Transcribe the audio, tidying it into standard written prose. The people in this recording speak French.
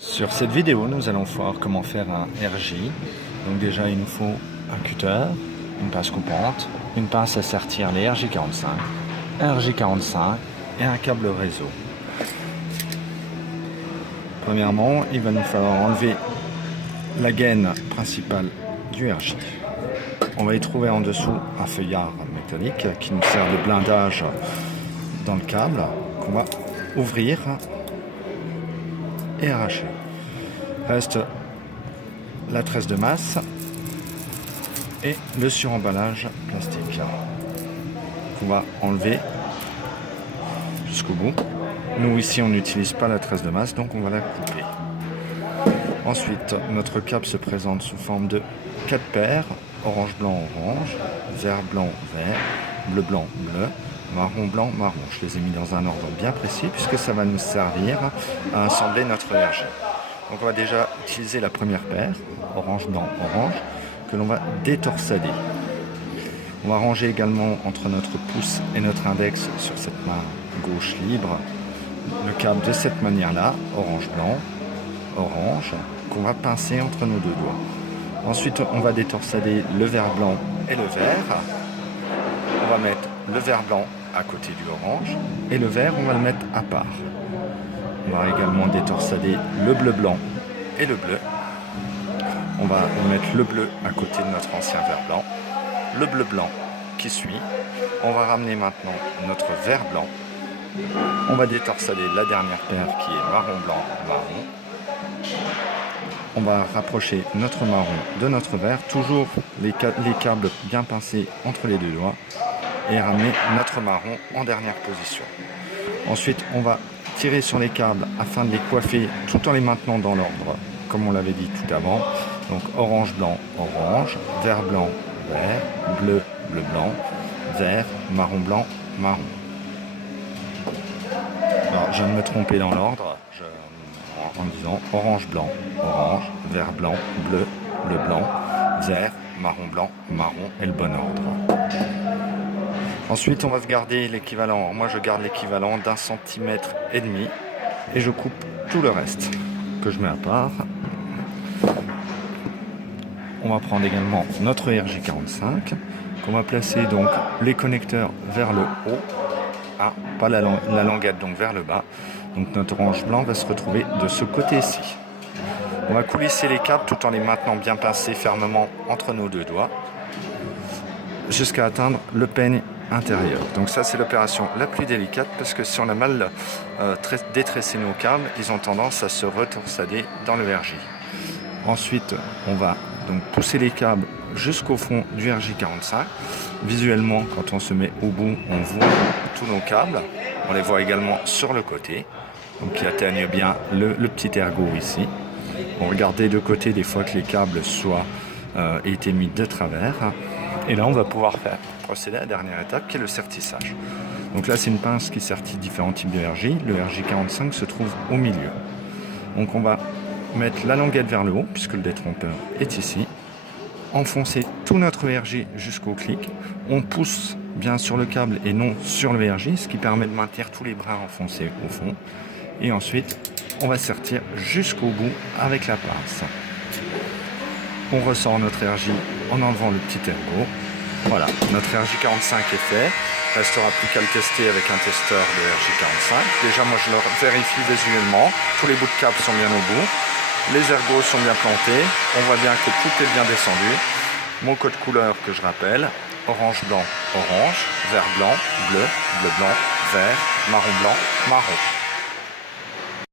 Sur cette vidéo, nous allons voir comment faire un RJ. Donc déjà, il nous faut un cutter, une pince coupante, une pince à sertir les RJ45, un RJ45 et un câble réseau. Premièrement, il va nous falloir enlever la gaine principale du RJ. On va y trouver en dessous un feuillard métallique qui nous sert de blindage dans le câble qu'on va ouvrir et arracher. Reste la tresse de masse et le suremballage plastique qu'on va enlever jusqu'au bout. Nous ici on n'utilise pas la tresse de masse, donc on va la couper. Ensuite, notre câble se présente sous forme de 4 paires, orange blanc orange, vert blanc vert, bleu blanc bleu, marron blanc marron. Je les ai mis dans un ordre bien précis puisque ça va nous servir à assembler notre RJ. Donc on va déjà utiliser la première paire, orange blanc orange, que l'on va détorsader. On va ranger également entre notre pouce et notre index sur cette main gauche libre le câble de cette manière-là, orange blanc orange, qu'on va pincer entre nos deux doigts. Ensuite, on va détorsader le vert blanc et le vert. On va mettre le vert blanc à côté du orange et le vert, on va le mettre à part. On va également détorsader le bleu blanc et le bleu. On va mettre le bleu à côté de notre ancien vert blanc, le bleu blanc qui suit. On va ramener maintenant notre vert blanc. On va détorsader la dernière paire qui est marron blanc marron. On va rapprocher notre marron de notre vert, toujours les câbles bien pincés entre les deux doigts, et ramener notre marron en dernière position. Ensuite, on va tirer sur les câbles afin de les coiffer tout en les maintenant dans l'ordre, comme on l'avait dit tout avant. Donc orange blanc orange, vert blanc vert, bleu bleu blanc, vert marron blanc marron. Alors, je viens de me tromper dans l'ordre en disant orange blanc orange, vert blanc bleu bleu blanc, vert marron blanc marron et le bon ordre. Ensuite, on va garder l'équivalent. Moi, je garde l'équivalent d'1,5 cm et je coupe tout le reste que je mets à part. On va prendre également notre RJ45 qu'on va placer donc les connecteurs vers le haut, pas la languette donc vers le bas. Donc notre orange blanc va se retrouver de ce côté-ci. On va coulisser les câbles tout en les maintenant bien pincés fermement entre nos deux doigts jusqu'à atteindre le peigne intérieur. Donc ça, c'est l'opération la plus délicate parce que si on a mal détressé nos câbles, ils ont tendance à se retorsader dans le RJ. Ensuite, on va donc pousser les câbles jusqu'au fond du RJ45. Visuellement, quand on se met au bout, on voit tous nos câbles. On les voit également sur le côté, donc qui atteignent bien le petit ergot ici. On regarde des deux côtés des fois que les câbles soient été mis de travers. Et là, on va pouvoir procéder à la dernière étape qui est le sertissage. Donc là, c'est une pince qui sertit différents types de RJ. Le RJ45 se trouve au milieu. Donc on va mettre la languette vers le haut, puisque le détrompeur est ici. Enfoncer tout notre RJ jusqu'au clic. On pousse bien sur le câble et non sur le RJ, ce qui permet de maintenir tous les brins enfoncés au fond. Et ensuite, on va sertir jusqu'au bout avec la pince. On ressort notre RJ en enlevant le petit ergot. Voilà, notre RJ45 est fait. Restera plus qu'à le tester avec un testeur de RJ45. Déjà, moi, je le vérifie visuellement. Tous les bouts de câble sont bien au bout. Les ergots sont bien plantés. On voit bien que tout est bien descendu. Mon code couleur que je rappelle, orange blanc orange, vert blanc bleu, bleu blanc vert, marron blanc marron.